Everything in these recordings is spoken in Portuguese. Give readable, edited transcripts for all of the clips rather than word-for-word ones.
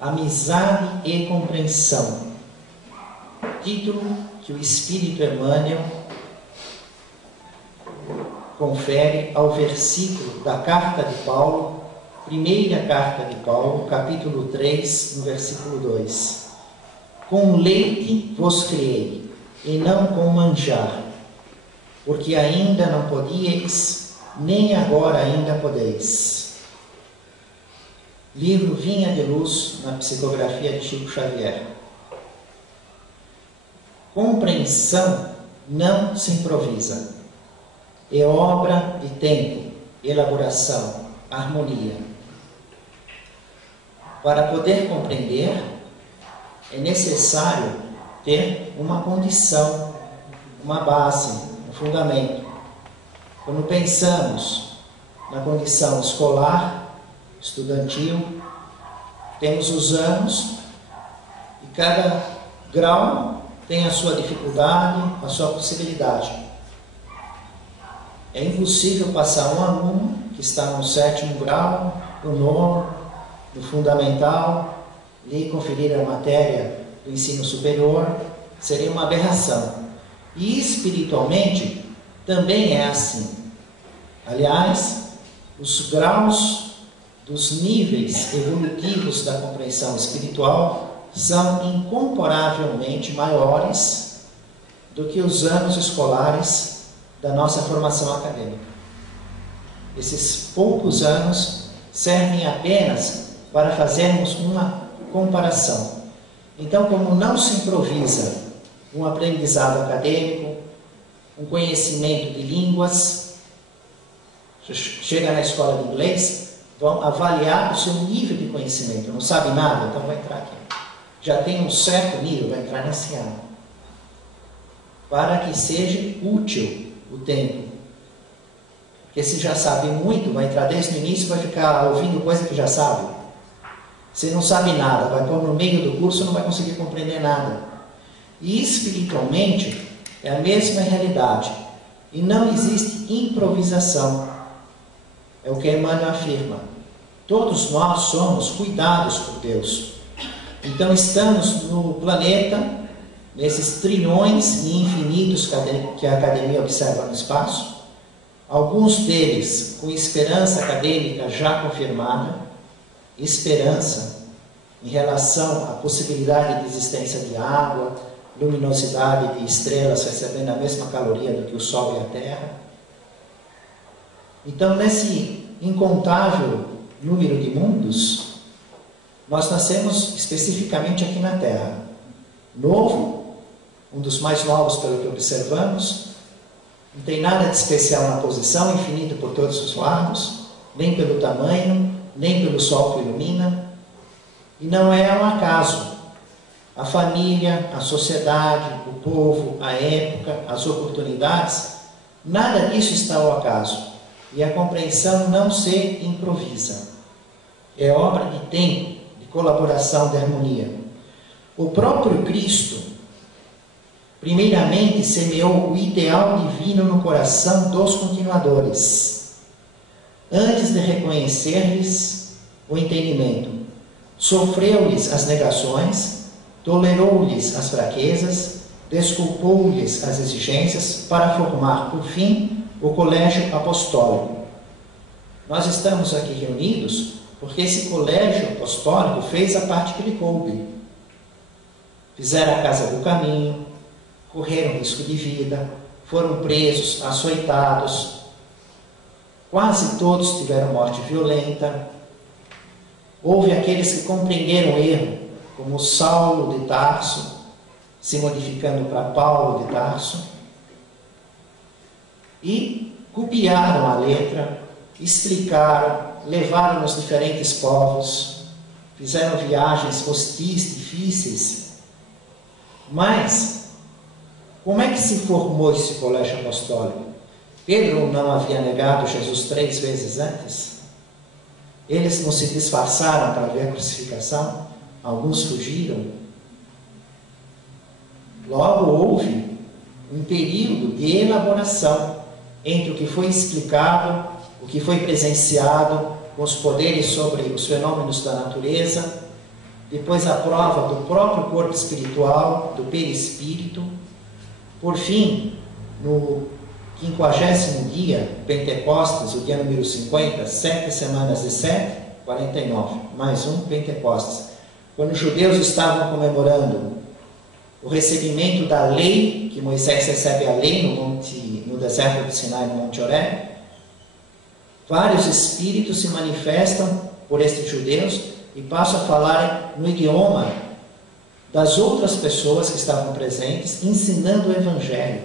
Amizade e Compreensão. Título que o Espírito Emmanuel confere ao versículo da carta de Paulo, primeira carta de Paulo, capítulo 3, no versículo 2. Com leite vos criei, e não com manjar, porque ainda não podíeis, nem agora ainda podeis. Livro Vinha de Luz, na psicografia de Chico Xavier. Compreensão não se improvisa. É obra de tempo, elaboração, harmonia. Para poder compreender, é necessário ter uma condição, uma base, um fundamento. Quando pensamos na condição escolar, estudantil, temos os anos e cada grau tem a sua dificuldade, a sua possibilidade. É impossível passar um aluno que está no 7º grau, no 9º, no fundamental, e conferir a matéria do ensino superior, seria uma aberração. E espiritualmente também é assim. Aliás, os graus dos níveis evolutivos da compreensão espiritual são incomparavelmente maiores do que os anos escolares da nossa formação acadêmica. Esses poucos anos servem apenas para fazermos uma comparação. Então, como não se improvisa um aprendizado acadêmico, um conhecimento de línguas, chega na escola de inglês, vão avaliar o seu nível de conhecimento. Não sabe nada? Então vai entrar aqui. Já tem um certo nível, vai entrar nesse ano. Para que seja útil o tempo. Porque se já sabe muito, vai entrar desde o início e vai ficar ouvindo coisa que já sabe. Se não sabe nada, vai pôr no meio do curso, não vai conseguir compreender nada. E espiritualmente é a mesma realidade. E não existe improvisação. É o que Emmanuel afirma. Todos nós somos cuidados por Deus. Então estamos no planeta, nesses trilhões e infinitos que a academia observa no espaço, alguns deles com esperança acadêmica já confirmada, esperança em relação à possibilidade de existência de água, luminosidade de estrelas recebendo a mesma caloria do que o Sol e a Terra. Então, nesse incontável número de mundos, nós nascemos especificamente aqui na Terra. Novo, um dos mais novos pelo que observamos, não tem nada de especial na posição, infinito por todos os lados, nem pelo tamanho, nem pelo sol que ilumina, e não é um acaso. A família, a sociedade, o povo, a época, as oportunidades, nada disso está ao acaso, e a compreensão não se improvisa. É obra de tempo, de colaboração, de harmonia. O próprio Cristo, primeiramente, semeou o ideal divino no coração dos continuadores, antes de reconhecer-lhes o entendimento. Sofreu-lhes as negações, tolerou-lhes as fraquezas, desculpou-lhes as exigências, para formar, por fim, o colégio apostólico. Nós estamos aqui reunidos porque esse colégio apostólico fez a parte que lhe coube. Fizeram a casa do caminho, correram risco de vida, foram presos, açoitados, quase todos tiveram morte violenta. Houve aqueles que compreenderam o erro, como Saulo de Tarso, se modificando para Paulo de Tarso, e copiaram a letra, explicaram, levaram nos diferentes povos, fizeram viagens hostis, difíceis. Mas, como é que se formou esse colégio apostólico? Pedro não havia negado Jesus 3 vezes antes? Eles não se disfarçaram para ver a crucificação? Alguns fugiram? Logo houve um período de elaboração entre o que foi explicado, o que foi presenciado, com os poderes sobre os fenômenos da natureza, depois a prova do próprio corpo espiritual, do perispírito. Por fim, no 50º dia, Pentecostes, o dia número 50, 7 semanas de 7, 49, mais um Pentecostes. Quando os judeus estavam comemorando o recebimento da lei, que Moisés recebe a lei no deserto de Sinai, no Monte Horebe, vários espíritos se manifestam por estes judeus e passam a falar no idioma das outras pessoas que estavam presentes, ensinando o Evangelho.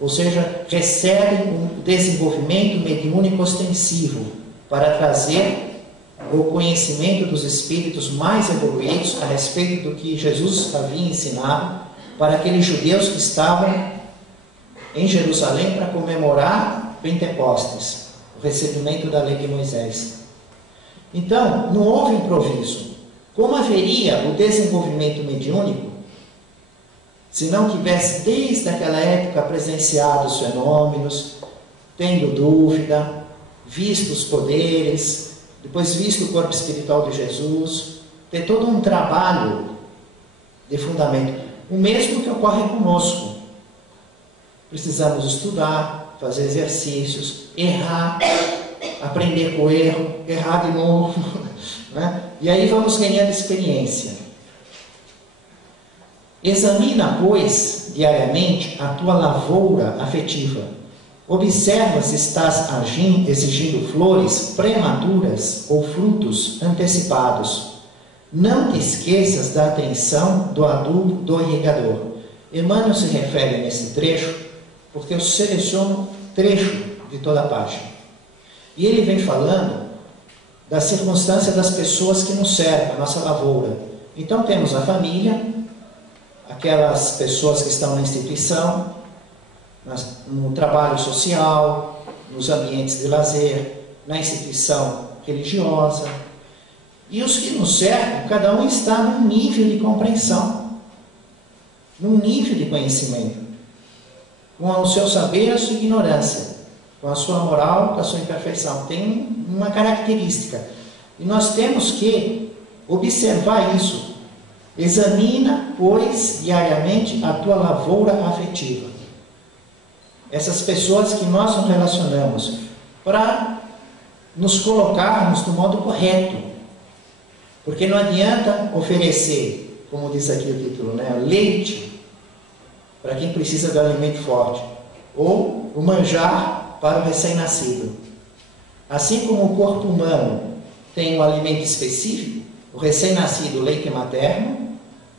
Ou seja, recebem um desenvolvimento mediúnico ostensivo para trazer o conhecimento dos espíritos mais evoluídos a respeito do que Jesus havia ensinado para aqueles judeus que estavam em Jerusalém para comemorar Pentecostes, o recebimento da lei de Moisés. Então, não houve improviso. Como haveria o desenvolvimento mediúnico se não tivesse desde aquela época presenciado os fenômenos, tendo dúvida, visto os poderes, depois visto o corpo espiritual de Jesus, ter todo um trabalho de fundamento. O mesmo que ocorre conosco. Precisamos estudar, fazer exercícios, errar, aprender com o erro, errar de novo, né? E aí vamos ganhando experiência. Examina, pois, diariamente a tua lavoura afetiva. Observa se estás exigindo flores prematuras ou frutos antecipados. Não te esqueças da atenção do adubo do irrigador. Emmanuel se refere nesse trecho, porque eu seleciono trecho de toda a página. E ele vem falando da circunstância das pessoas que nos cercam, a nossa lavoura. Então temos a família, aquelas pessoas que estão na instituição, no trabalho social, nos ambientes de lazer, na instituição religiosa. E os que nos cercam, cada um está num nível de compreensão, num nível de conhecimento, com o seu saber, a sua ignorância, com a sua moral, com a sua imperfeição. Tem uma característica. E nós temos que observar isso. Examina, pois, diariamente a tua lavoura afetiva. Essas pessoas que nós nos relacionamos, para nos colocarmos do modo correto. Porque não adianta oferecer, como diz aqui o título, né, leite para quem precisa de alimento forte, ou o manjar para o recém-nascido. Assim como o corpo humano tem um alimento específico, o recém-nascido, o leite materno,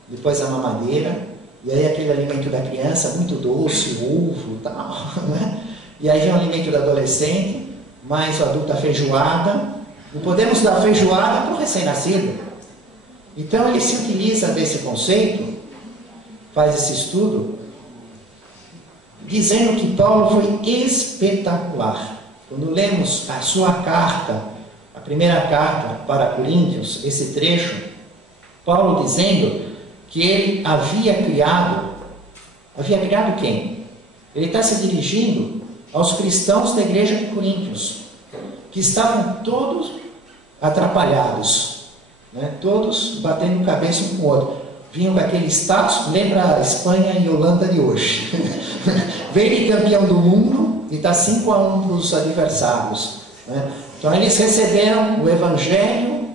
depois a mamadeira, e aí aquele alimento da criança, muito doce, ovo e tal, né? E aí vem o alimento do adolescente, mais o adulto, a feijoada. Não podemos dar feijoada para o recém-nascido. Então ele se utiliza desse conceito, faz esse estudo, dizendo que Paulo foi espetacular. Quando lemos a sua carta, a primeira carta para Coríntios, esse trecho, Paulo dizendo que ele havia criado quem? Ele está se dirigindo aos cristãos da igreja de Coríntios, que estavam todos atrapalhados, né? Todos batendo cabeça um com o outro. Vinham com aquele status, lembra a Espanha e Holanda de hoje. Veio campeão do mundo e está 5-1 para os adversários, né? Então eles receberam o Evangelho,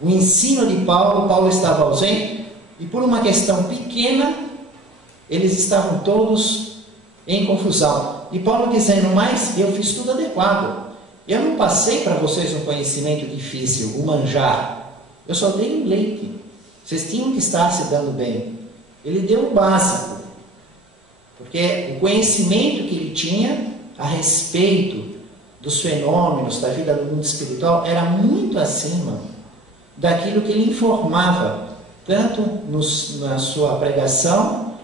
o ensino de Paulo. Paulo estava ausente, e por uma questão pequena, eles estavam todos em confusão. E Paulo dizendo, mas eu fiz tudo adequado. Eu não passei para vocês um conhecimento difícil, o manjar. Eu só dei um leite. Vocês tinham que estar se dando bem. Ele deu o básico. Porque o conhecimento que ele tinha a respeito dos fenômenos da vida do mundo espiritual era muito acima daquilo que ele informava, tanto na sua pregação,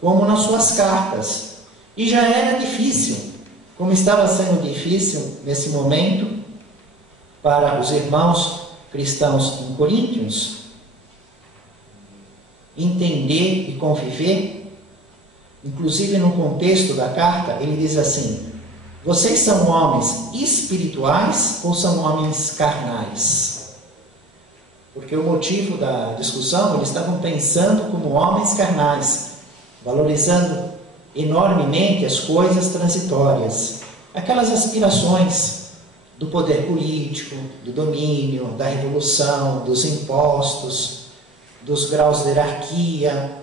como nas suas cartas. E já era difícil, como estava sendo difícil nesse momento, para os irmãos cristãos em Coríntios, entender e conviver. Inclusive no contexto da carta, ele diz assim, vocês são homens espirituais ou são homens carnais? porque o motivo da discussão, eles estavam pensando como homens carnais, valorizando enormemente as coisas transitórias, aquelas aspirações do poder político, do domínio, da revolução, dos impostos, dos graus de hierarquia,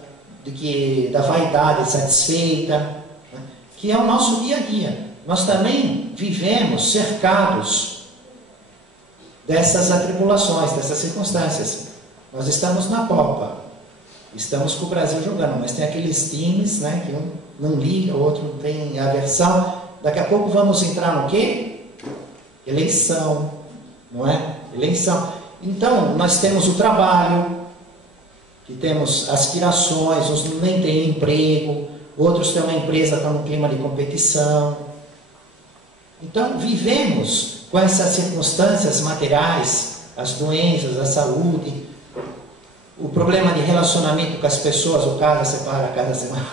da vaidade satisfeita, né? Que é o nosso dia a dia. Nós também vivemos cercados dessas atribulações, dessas circunstâncias. Nós estamos na Copa, estamos com o Brasil jogando, mas tem aqueles times, né, que um não liga, o outro não tem aversão. Daqui a pouco vamos entrar no quê? Eleição, não é? Eleição. Então, nós temos o trabalho, que temos aspirações, uns nem têm emprego, outros têm uma empresa, estão num clima de competição. Então, vivemos com essas circunstâncias materiais, as doenças, a saúde, o problema de relacionamento com as pessoas, o cara separa a cada semana.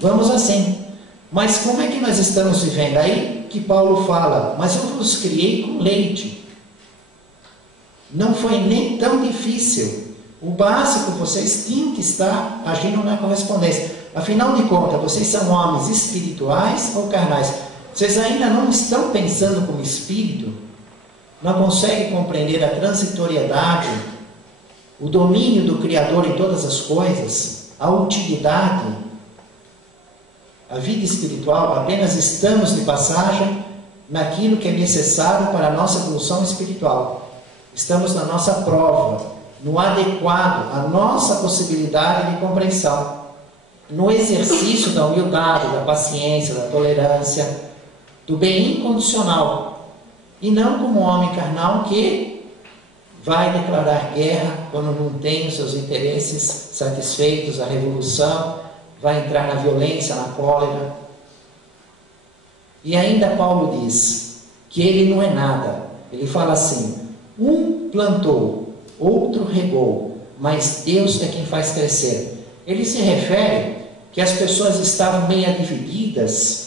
Vamos assim. Mas como é que nós estamos vivendo? Aí que Paulo fala, mas eu vos criei com leite. Não foi nem tão difícil. O básico, vocês tinham que estar agindo na correspondência. Afinal de contas, vocês são homens espirituais ou carnais? Vocês ainda não estão pensando como espírito? Não conseguem compreender a transitoriedade, o domínio do Criador em todas as coisas, a utilidade, a vida espiritual? Apenas estamos de passagem naquilo que é necessário para a nossa evolução espiritual. Estamos na nossa prova, no adequado à nossa possibilidade de compreensão, no exercício da humildade, da paciência, da tolerância, do bem incondicional, e não como um homem carnal que vai declarar guerra quando não tem os seus interesses satisfeitos, a revolução, vai entrar na violência, na cólera. E ainda Paulo diz que ele não é nada. Ele fala assim, um plantou, outro regou, mas Deus é quem faz crescer. Ele se refere que as pessoas estavam meio divididas,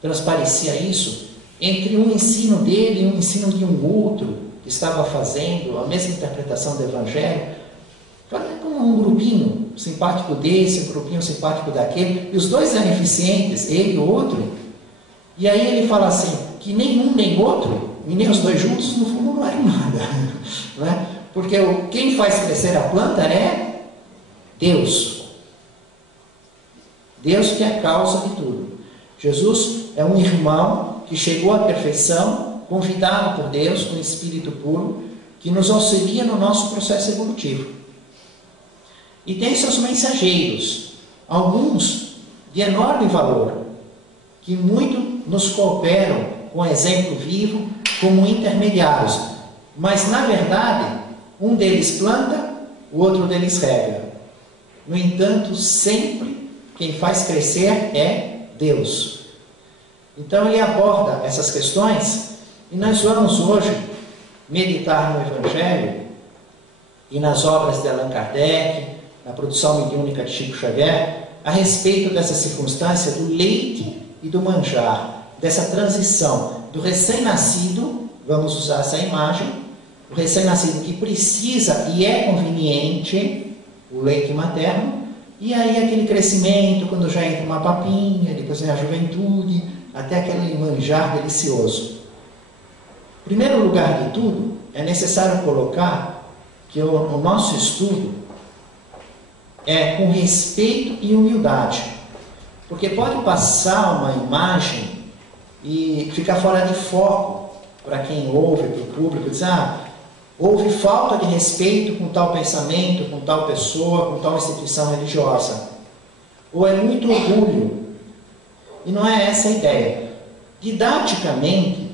transparecia isso, entre um ensino dele e um ensino de um outro, que estava fazendo a mesma interpretação do Evangelho, como um grupinho simpático desse, um grupinho simpático daquele, e os dois eram eficientes, ele e o outro. E aí ele fala assim, que nem um nem outro, e nem os dois juntos, no fundo não eram nada, né? Porque quem faz crescer a planta é Deus. Deus que é a causa de tudo. Jesus é um irmão que chegou à perfeição, convidado por Deus, com espírito puro, que nos auxilia no nosso processo evolutivo. E tem seus mensageiros, alguns de enorme valor, que muito nos cooperam com exemplo vivo, como intermediários. Mas, na verdade, um deles planta, o outro deles rega. No entanto, sempre quem faz crescer é Deus. Então ele aborda essas questões e nós vamos hoje meditar no Evangelho e nas obras de Allan Kardec, na produção mediúnica de Chico Xavier, a respeito dessa circunstância do leite e do manjar, dessa transição do recém-nascido, vamos usar essa imagem, o recém-nascido que precisa e é conveniente, o leite materno, e aí aquele crescimento, quando já entra uma papinha, depois vem a juventude, até aquele manjar delicioso. Em primeiro lugar de tudo, é necessário colocar que o nosso estudo é com respeito e humildade, porque pode passar uma imagem e ficar fora de foco para quem ouve, para o público, diz, houve falta de respeito com tal pensamento, com tal pessoa, com tal instituição religiosa. Ou é muito orgulho. E não é essa a ideia. Didaticamente,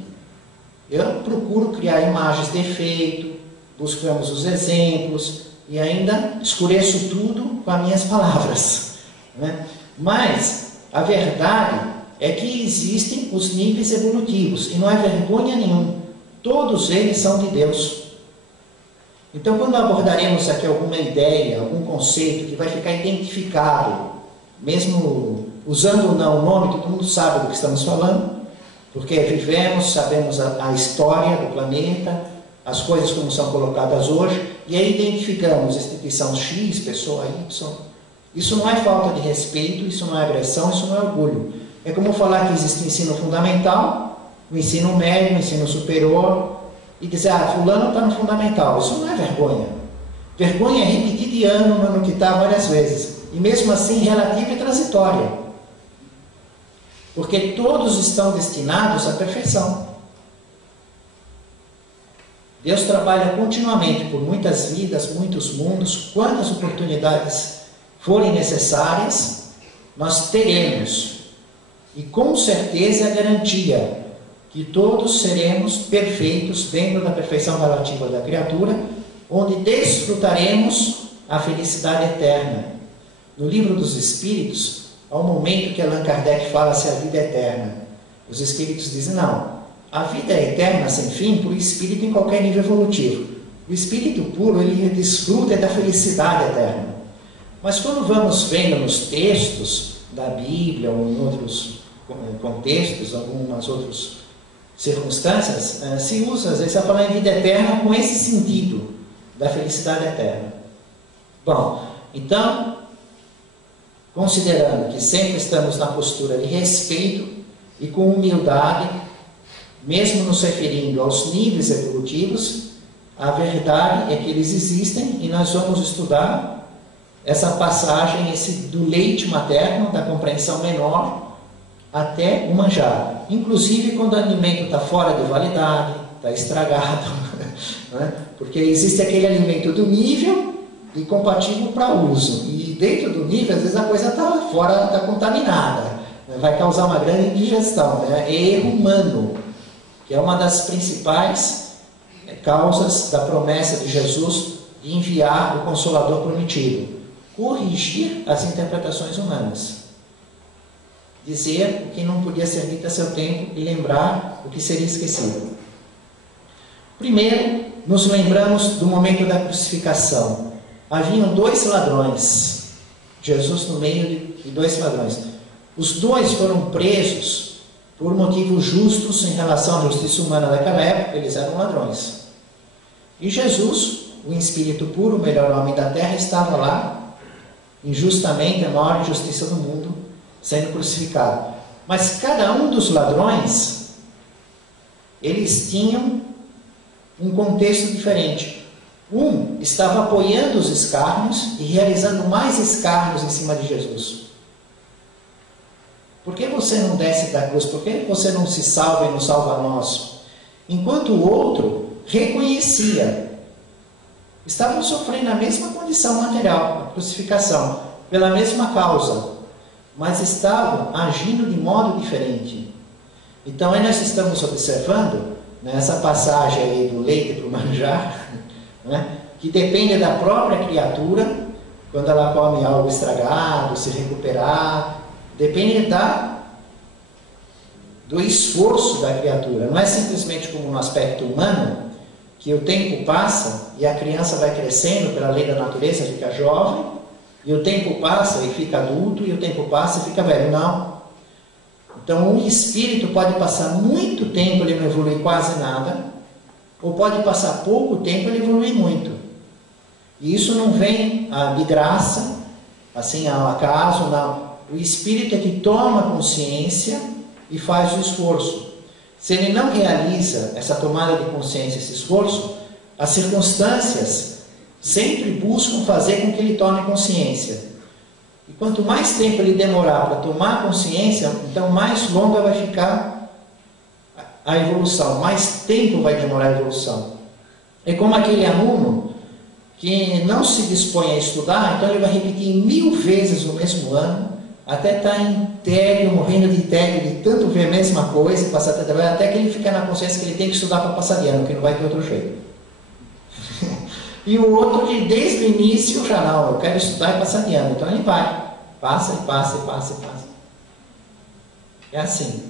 eu procuro criar imagens de efeito, buscamos os exemplos e ainda escureço tudo com as minhas palavras, né? Mas a verdade é que existem os níveis evolutivos e não é vergonha nenhuma. Todos eles são de Deus. Então, quando abordaremos aqui alguma ideia, algum conceito que vai ficar identificado, mesmo usando ou não o nome, todo mundo sabe do que estamos falando, porque vivemos, sabemos a história do planeta, as coisas como são colocadas hoje, e aí identificamos instituição X, pessoa Y. Isso não é falta de respeito, isso não é agressão, isso não é orgulho. É como falar que existe o ensino fundamental, o ensino médio, o ensino superior, e dizer, fulano está no fundamental. Isso não é vergonha. Vergonha é repetir de ano no que está várias vezes. E mesmo assim, relativa e transitória. Porque todos estão destinados à perfeição. Deus trabalha continuamente por muitas vidas, muitos mundos. Quantas oportunidades forem necessárias, nós teremos. E com certeza é a garantia que todos seremos perfeitos dentro da perfeição relativa da criatura, onde desfrutaremos a felicidade eterna. No Livro dos Espíritos, há um momento que Allan Kardec fala-se a vida eterna. Os Espíritos dizem, não, a vida é eterna sem fim para o Espírito em qualquer nível evolutivo. O Espírito puro, ele desfruta da felicidade eterna. Mas quando vamos vendo nos textos da Bíblia ou em outros contextos, algumas outras circunstâncias, se usa às vezes a falar em vida eterna com esse sentido da felicidade eterna. Bom, então, considerando que sempre estamos na postura de respeito e com humildade, mesmo nos referindo aos níveis evolutivos, a verdade é que eles existem e nós vamos estudar essa passagem, do leite materno, da compreensão menor, até o manjar. Inclusive quando o alimento está fora de validade, está estragado, né? Porque existe aquele alimento do nível e compatível para uso. E dentro do nível, às vezes a coisa está fora, está contaminada, né? Vai causar uma grande indigestão, né? É erro humano, que é uma das principais causas da promessa de Jesus de enviar o Consolador prometido. Corrigir as interpretações humanas. Dizer o que não podia ser dito a seu tempo e lembrar o que seria esquecido. Primeiro, nos lembramos do momento da crucificação. Haviam 2 ladrões. Jesus no meio de 2 ladrões. Os 2 foram presos por motivos justos em relação à justiça humana daquela época, eles eram ladrões. E Jesus, o Espírito puro, o melhor homem da terra, estava lá, injustamente, a maior injustiça do mundo, sendo crucificado. Mas cada um dos ladrões, eles tinham um contexto diferente. Um estava apoiando os escárnios e realizando mais escárnios em cima de Jesus. Por que você não desce da cruz? Por que você não se salva e não salva a nós? Enquanto o outro reconhecia. Estavam sofrendo a mesma condição material, a crucificação, pela mesma causa, mas estavam agindo de modo diferente. Então, aí nós estamos observando, nessa passagem aí do leite para o manjar, né, que depende da própria criatura, quando ela come algo estragado, se recuperar, depende do esforço da criatura. Não é simplesmente como no aspecto humano, que o tempo passa e a criança vai crescendo pela lei da natureza, fica jovem, e o tempo passa e fica adulto, e o tempo passa e fica velho. Não. Então, um espírito pode passar muito tempo, ele não evolui quase nada, ou pode passar pouco tempo, ele evolui muito. E isso não vem de graça, assim, ao acaso, não. O espírito é que toma consciência e faz o esforço. Se ele não realiza essa tomada de consciência, esse esforço, as circunstâncias sempre buscam fazer com que ele tome consciência. E quanto mais tempo ele demorar para tomar consciência, então mais longa vai ficar a evolução, mais tempo vai demorar a evolução. É como aquele aluno que não se dispõe a estudar, então ele vai repetir 1000 vezes o mesmo ano, até estar em tédio, morrendo de tédio, de tanto ver a mesma coisa, até que ele fica na consciência que ele tem que estudar para passar de ano, que não vai ter outro jeito. E o outro que desde o início já não, eu quero estudar e passar de ano, então ele vai, passa e passa e passa e passa. É assim.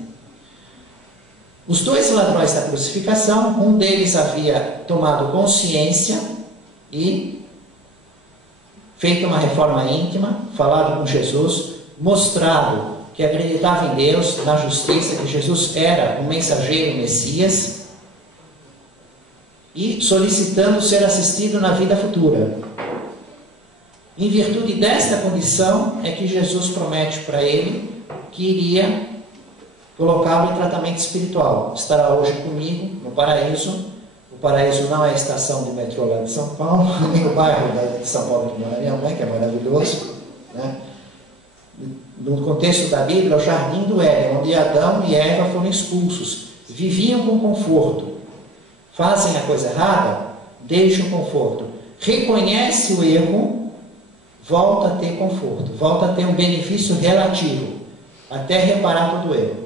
Os 2 ladrões da crucificação, um deles havia tomado consciência e feito uma reforma íntima, falado com Jesus, mostrado que acreditava em Deus, na justiça, que Jesus era o mensageiro, o Messias. e solicitando ser assistido na vida futura. Em virtude desta condição é que Jesus promete para ele que iria colocá-lo em tratamento espiritual. Estará hoje comigo no paraíso. O paraíso não é a estação de metrô lá de São Paulo, nem o bairro de São Paulo que mora minha mãe, que é maravilhoso, né? No contexto da Bíblia, é o jardim do Éden, onde Adão e Eva foram expulsos. Viviam com conforto. Fazem a coisa errada, deixam o conforto. Reconhece o erro, volta a ter conforto, volta a ter um benefício relativo, até reparar todo o erro.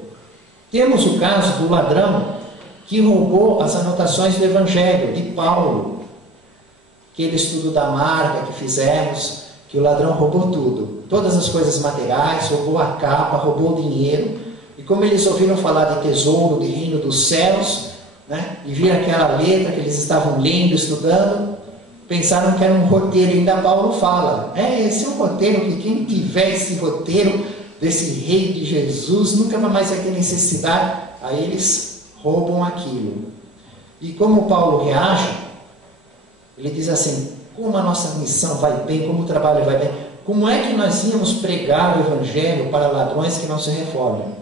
Temos o caso do ladrão que roubou as anotações do Evangelho, de Paulo. Aquele estudo da marca que fizemos, que o ladrão roubou tudo. Todas as coisas materiais, roubou a capa, roubou o dinheiro. E como eles ouviram falar de tesouro, de reino dos céus, né, e viram aquela letra que eles estavam lendo, estudando, pensaram que era um roteiro. E ainda Paulo fala, esse é um roteiro que quem tiver esse roteiro desse rei de Jesus nunca mais vai ter necessidade. Aí eles roubam aquilo. E como Paulo reage, ele diz assim: como a nossa missão vai bem, como o trabalho vai bem, como é que nós íamos pregar o Evangelho para ladrões que não se reformam?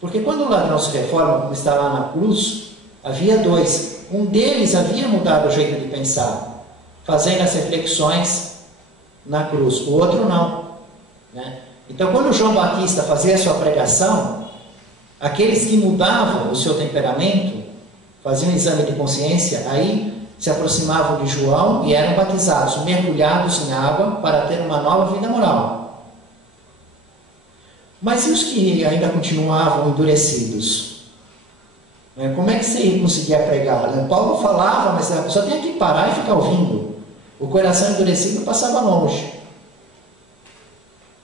Porque quando o ladrão se reforma, como está lá na cruz, havia dois. Um deles havia mudado o jeito de pensar, fazendo as reflexões na cruz. O outro não, né? Então, quando João Batista fazia a sua pregação, aqueles que mudavam o seu temperamento, faziam um exame de consciência, aí se aproximavam de João e eram batizados, mergulhados em água para ter uma nova vida moral. Mas e os que ainda continuavam endurecidos? Como é que você conseguia pregar? Paulo falava, mas a pessoa tinha que parar e ficar ouvindo. O coração endurecido passava longe.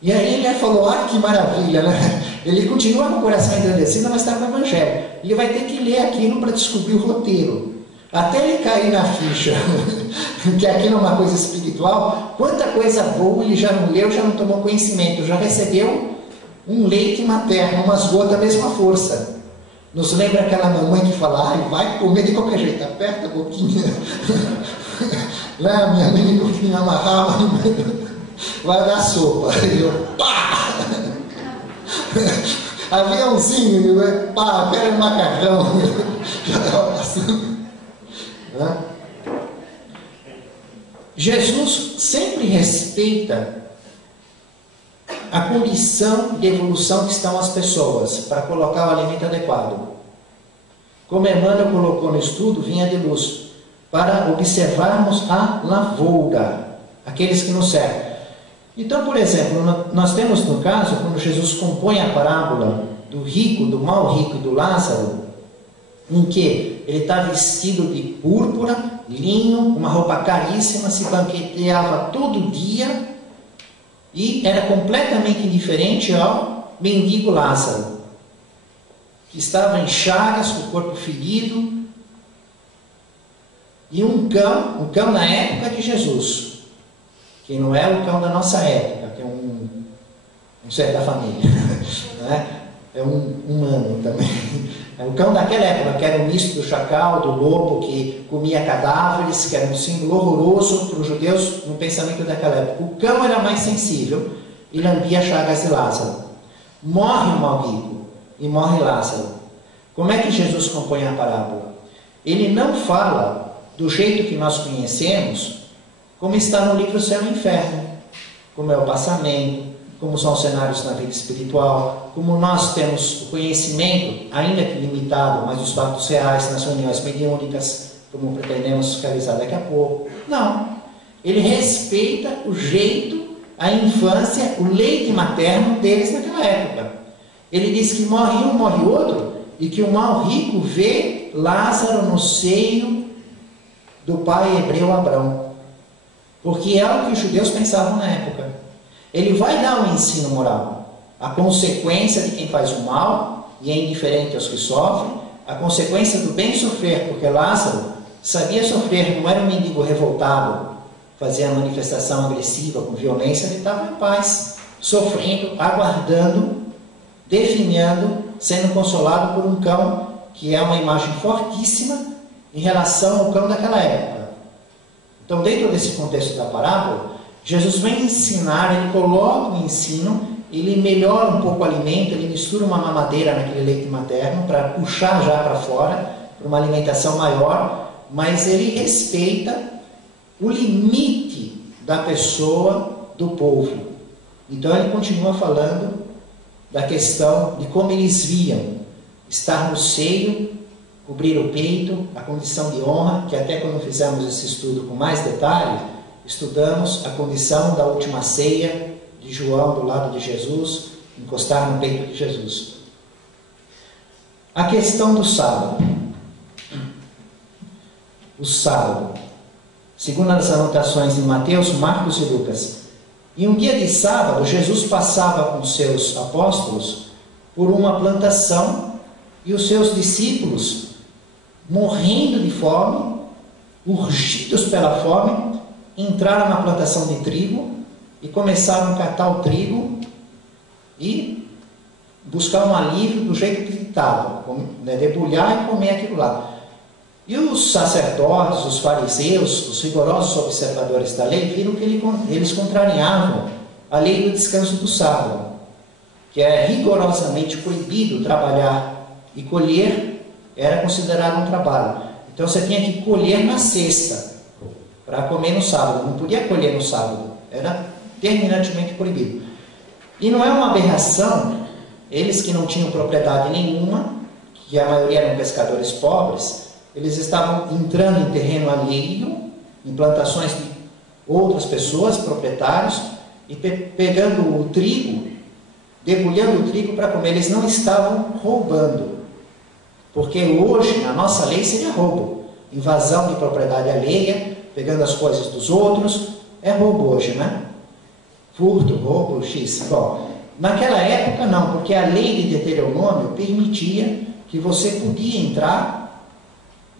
E aí ele falou: que maravilha, né? Ele continua com o coração endurecido, mas está com o Evangelho. Ele vai ter que ler aquilo para descobrir o roteiro. Até ele cair na ficha, que aquilo é uma coisa espiritual, quanta coisa boa ele já não leu, já não tomou conhecimento, já recebeu um leite materno, umas gotas da mesma força. Nos lembra aquela mamãe que fala: vai comer de qualquer jeito, aperta a boquinha. Lá minha mãe me amarrava no meio. Vai dar sopa. E eu, pá! Aviãozinho, pá, quero macarrão. Já estava passando. Jesus sempre respeita a condição de evolução que estão as pessoas para colocar o alimento adequado. Como Emmanuel colocou no estudo, vinha de luz, para observarmos a lavoura, aqueles que nos servem. Então, por exemplo, nós temos no caso, quando Jesus compõe a parábola do rico, do mau rico e do Lázaro, em que ele está vestido de púrpura, linho, uma roupa caríssima, se banqueteava todo dia e era completamente indiferente ao mendigo Lázaro, que estava em chagas, com o corpo ferido, e um cão na época de Jesus, que não é o cão da nossa época, que é um ser da família, né? É um humano também. É o cão daquela época, que era o misto do chacal, do lobo, que comia cadáveres, que era um símbolo horroroso para os judeus no pensamento daquela época. O cão era mais sensível e lambia chagas de Lázaro. Morre o mau rico e morre Lázaro. Como é que Jesus compõe a parábola? Ele não fala do jeito que nós conhecemos, como está no livro Céu e Inferno, como é o passamento, como são os cenários na vida espiritual, como nós temos o conhecimento, ainda que limitado, mas os fatos reais nas reuniões mediúnicas, como pretendemos realizar daqui a pouco. Não. Ele respeita o jeito, a infância, o leite materno deles naquela época. Ele diz que morre um, morre outro, e que o mau rico vê Lázaro no seio do pai hebreu Abrão. Porque é o que os judeus pensavam na época. Ele vai dar um ensino moral. A consequência de quem faz o mal e é indiferente aos que sofrem, a consequência do bem sofrer, porque Lázaro sabia sofrer, não era um mendigo revoltado, fazia manifestação agressiva com violência, ele estava em paz, sofrendo, aguardando, definhando, sendo consolado por um cão, que é uma imagem fortíssima em relação ao cão daquela época. Então, dentro desse contexto da parábola, Jesus vem ensinar, ele coloca o ensino, ele melhora um pouco o alimento, ele mistura uma mamadeira naquele leite materno para puxar já para fora, para uma alimentação maior, mas ele respeita o limite da pessoa, do povo. Então ele continua falando da questão de como eles viam estar no seio, cobrir o peito, a condição de honra, que até quando fizemos esse estudo com mais detalhe, estudamos a condição da última ceia de João do lado de Jesus, encostar no peito de Jesus. A questão do sábado. O sábado, segundo as anotações de Mateus, Marcos e Lucas. Em um dia de sábado, Jesus passava com seus apóstolos por uma plantação e os seus discípulos, morrendo de fome, urgidos pela fome, entraram na plantação de trigo e começaram a catar o trigo e buscar um alívio do jeito que estava, debulhar e comer aquilo lá. E os sacerdotes, os fariseus, os rigorosos observadores da lei, viram que eles contrariavam a lei do descanso do sábado, que é rigorosamente proibido trabalhar e colher, era considerado um trabalho. Então você tinha que colher na sexta, para comer no sábado. Não podia colher no sábado, era terminantemente proibido. E não é uma aberração, eles que não tinham propriedade nenhuma, que a maioria eram pescadores pobres, eles estavam entrando em terreno alheio, em plantações de outras pessoas, proprietários, e pegando o trigo, debulhando o trigo para comer. Eles não estavam roubando, porque hoje, na nossa lei, seria roubo. Invasão de propriedade alheia, pegando as coisas dos outros, é roubo hoje, né? Furto, roubo, X. Bom, naquela época não, porque a lei de Deuteronômio permitia que você podia entrar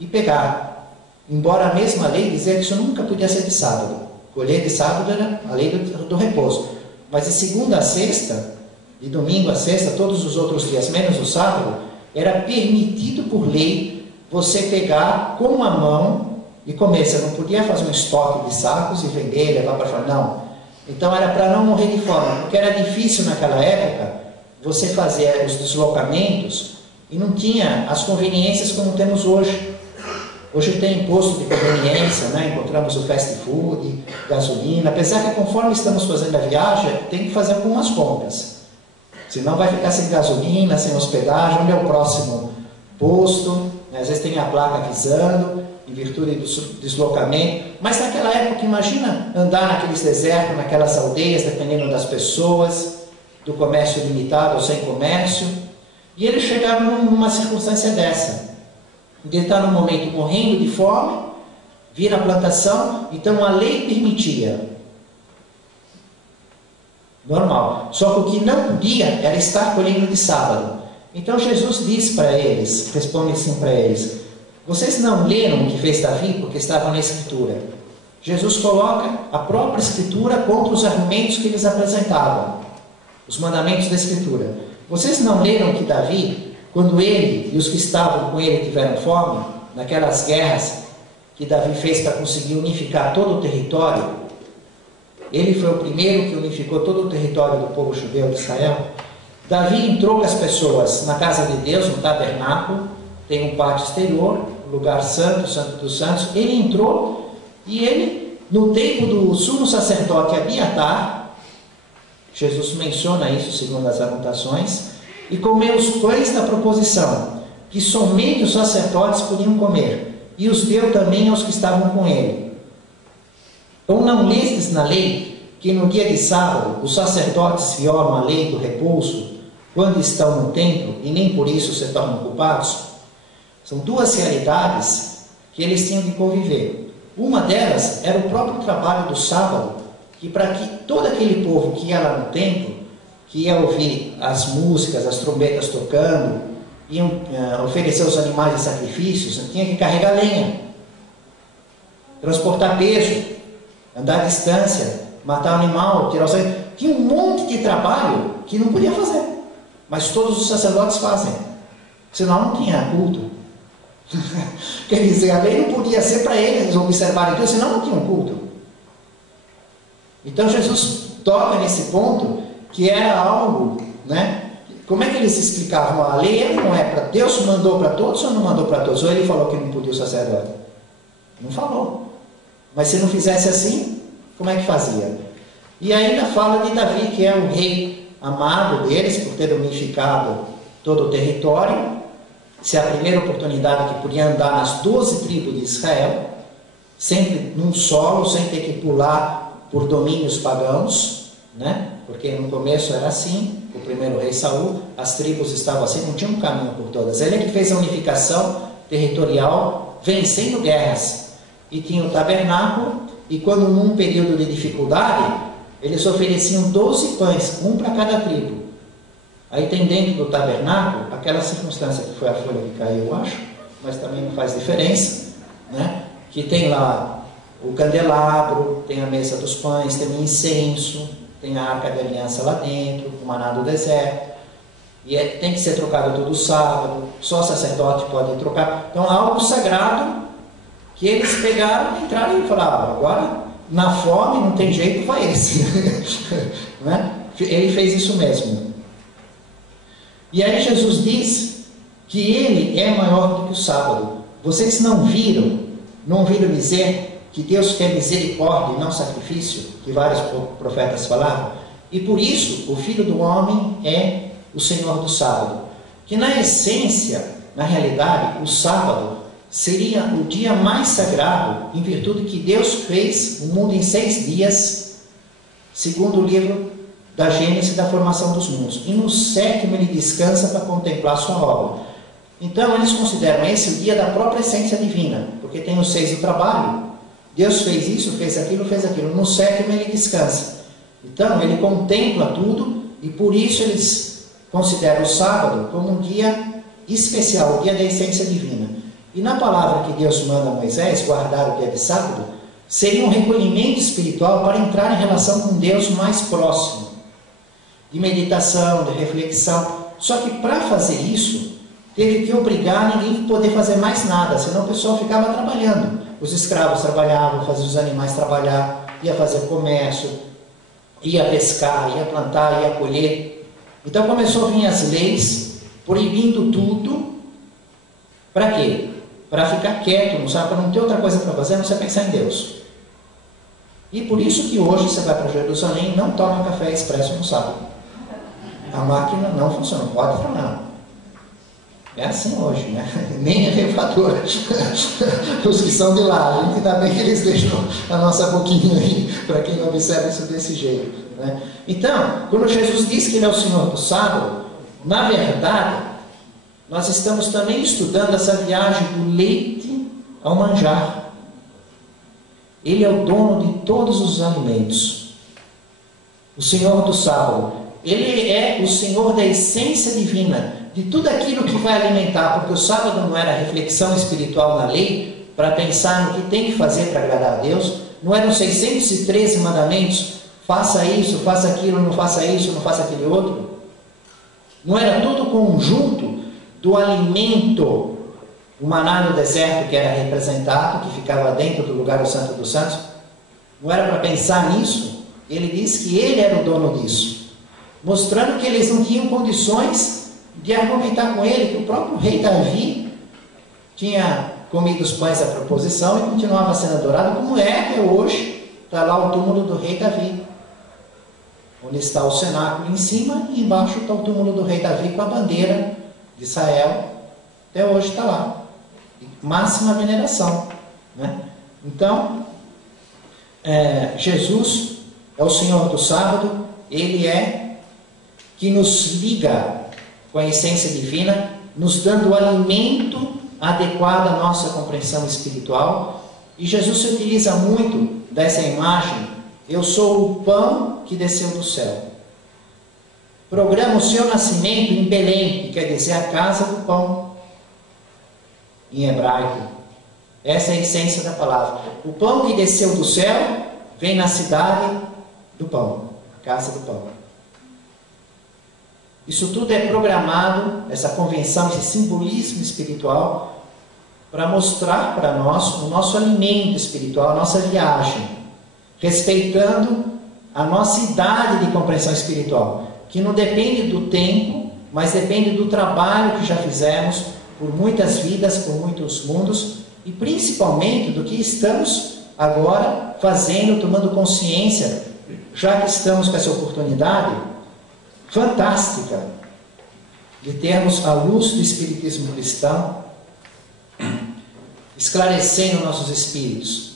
e pegar. Embora a mesma lei dizia que isso nunca podia ser de sábado. Colher de sábado era a lei do repouso. Mas de segunda a sexta, de domingo a sexta, todos os outros dias, menos o sábado, era permitido por lei você pegar com a mão e comer. Você não podia fazer um estoque de sacos e vender, levar para fora. Não. Então era para não morrer de fome, porque era difícil naquela época você fazer os deslocamentos e não tinha as conveniências como temos hoje. Hoje tem imposto de conveniência, né? Encontramos o fast food, gasolina, apesar que conforme estamos fazendo a viagem, tem que fazer algumas compras. Senão vai ficar sem gasolina, sem hospedagem, onde é o próximo posto, né? Às vezes tem a placa avisando, em virtude do deslocamento. Mas naquela época, imagina andar naqueles desertos, naquelas aldeias, dependendo das pessoas, do comércio limitado ou sem comércio. E eles chegaram numa circunstância dessa. Ele está num momento morrendo de fome, vira a plantação, então a lei permitia. Normal. Só que o que não podia era estar colhendo de sábado. Então Jesus diz para eles, responde assim para eles: vocês não leram o que fez Davi porque estava na Escritura? Jesus coloca a própria Escritura contra os argumentos que eles apresentavam, os mandamentos da Escritura. Vocês não leram que Davi, quando ele e os que estavam com ele tiveram fome, naquelas guerras que Davi fez para conseguir unificar todo o território, ele foi o primeiro que unificou todo o território do povo judeu de Israel. Davi entrou com as pessoas na casa de Deus, no tabernáculo, tem um pátio exterior, lugar santo, santo dos santos. Ele entrou e ele, no tempo do sumo sacerdote Abiatar, Jesus menciona isso segundo as anotações, e comeu os pães da proposição, que somente os sacerdotes podiam comer, e os deu também aos que estavam com ele. Ou não lestes na lei que no dia de sábado os sacerdotes violam a lei do repouso quando estão no templo e nem por isso se tornam culpados? São duas realidades que eles tinham de conviver. Uma delas era o próprio trabalho do sábado, que para que todo aquele povo que ia lá no templo, que ia ouvir as músicas, as trombetas tocando, iam oferecer os animais de sacrifícios, tinha que carregar lenha, transportar peso, andar à distância, matar o animal, tirar o sangue. Tinha um monte de trabalho que não podia fazer, mas todos os sacerdotes fazem, senão não tinha culto. Quer dizer, a lei não podia ser para eles observarem Deus, senão não tinham culto. Então Jesus toca nesse ponto que era algo, né? Como é que eles explicavam? A lei não é para Deus, mandou para todos ou não mandou para todos? Ou ele falou que não podia o sacerdote? Não falou. Mas se não fizesse assim, como é que fazia? E ainda fala de Davi, que é o rei amado deles, por ter unificado todo o território. Se é a primeira oportunidade que podia andar nas 12 tribos de Israel, sempre num solo, sem ter que pular por domínios pagãos, né? Porque no começo era assim, o primeiro rei Saul, as tribos estavam assim, não tinha um caminho por todas. Ele é que fez a unificação territorial, vencendo guerras. E tinha o tabernáculo, e quando num período de dificuldade, eles ofereciam 12 pães, um para cada tribo. Aí tem dentro do tabernáculo, aquela circunstância que foi a folha que caiu, eu acho, mas também não faz diferença, né? Que tem lá o candelabro, tem a mesa dos pães, tem o incenso, tem a arca da aliança lá dentro, o maná do deserto, e tem que ser trocado todo sábado, só o sacerdote pode trocar. Então, algo sagrado que eles pegaram, entraram e falaram: agora, na fome, não tem jeito, vai esse. Né? Ele fez isso mesmo. E aí Jesus diz que ele é maior do que o sábado. Vocês não viram dizer que Deus quer misericórdia e não sacrifício, que vários profetas falavam? E por isso o Filho do Homem é o Senhor do sábado. Que na essência, na realidade, o sábado seria o dia mais sagrado, em virtude que Deus fez o mundo em 6 dias, segundo o livro da Gênesis, da formação dos mundos. E no 7º ele descansa para contemplar sua obra. Então eles consideram esse o dia da própria essência divina, porque tem os 6 do trabalho. Deus fez isso, fez aquilo. No 7º ele descansa. Então ele contempla tudo, e por isso eles consideram o sábado como um dia especial, o dia da essência divina. E na palavra que Deus manda a Moisés, guardar o dia de sábado, seria um recolhimento espiritual para entrar em relação com Deus mais próximo, de meditação, de reflexão. Só que para fazer isso, teve que obrigar ninguém a poder fazer mais nada, senão o pessoal ficava trabalhando. Os escravos trabalhavam, faziam os animais trabalhar, ia fazer comércio, ia pescar, ia plantar, ia colher. Então começou a vir as leis, proibindo tudo. Para quê? Para ficar quieto, não sabe? Para não ter outra coisa para fazer, não você pensar em Deus. E por isso que hoje você vai para Jerusalém e não toma café expresso no sábado. A máquina não funciona, pode falar. É assim hoje, né? Nem elevador. Os que são de lá, a gente ainda bem que eles deixam a nossa boquinha aí, para quem não observa isso desse jeito, né? Então, quando Jesus diz que ele é o Senhor do sábado, na verdade, nós estamos também estudando essa viagem do leite ao manjar. Ele é o dono de todos os alimentos. O Senhor do sábado. Ele é o Senhor da essência divina, de tudo aquilo que vai alimentar, porque o sábado não era reflexão espiritual na lei, para pensar no que tem que fazer para agradar a Deus. Não eram 613 mandamentos, faça isso, faça aquilo, não faça isso, não faça aquele outro. Não era tudo conjunto do alimento, o maná no deserto que era representado, que ficava dentro do lugar do Santo dos Santos. Não era para pensar nisso. Ele diz que ele era o dono disso, mostrando que eles não tinham condições de argumentar com ele, que o próprio rei Davi tinha comido os pães da proposição e continuava sendo adorado, como é até hoje. Está lá o túmulo do rei Davi, onde está o cenáculo em cima, e embaixo está o túmulo do rei Davi com a bandeira de Israel. Até hoje está lá, máxima veneração, né? Então, Jesus é o Senhor do sábado. Ele é que nos liga com a essência divina, nos dando o alimento adequado à nossa compreensão espiritual. E Jesus se utiliza muito dessa imagem: eu sou o pão que desceu do céu. Programa o seu nascimento em Belém, que quer dizer a casa do pão, em hebraico. Essa é a essência da palavra. O pão que desceu do céu vem na cidade do pão, a casa do pão. Isso tudo é programado, essa convenção, esse simbolismo espiritual, para mostrar para nós o nosso alimento espiritual, a nossa viagem, respeitando a nossa idade de compreensão espiritual, que não depende do tempo, mas depende do trabalho que já fizemos por muitas vidas, por muitos mundos, e principalmente do que estamos agora fazendo, tomando consciência, já que estamos com essa oportunidade fantástica de termos a luz do Espiritismo cristão esclarecendo nossos espíritos.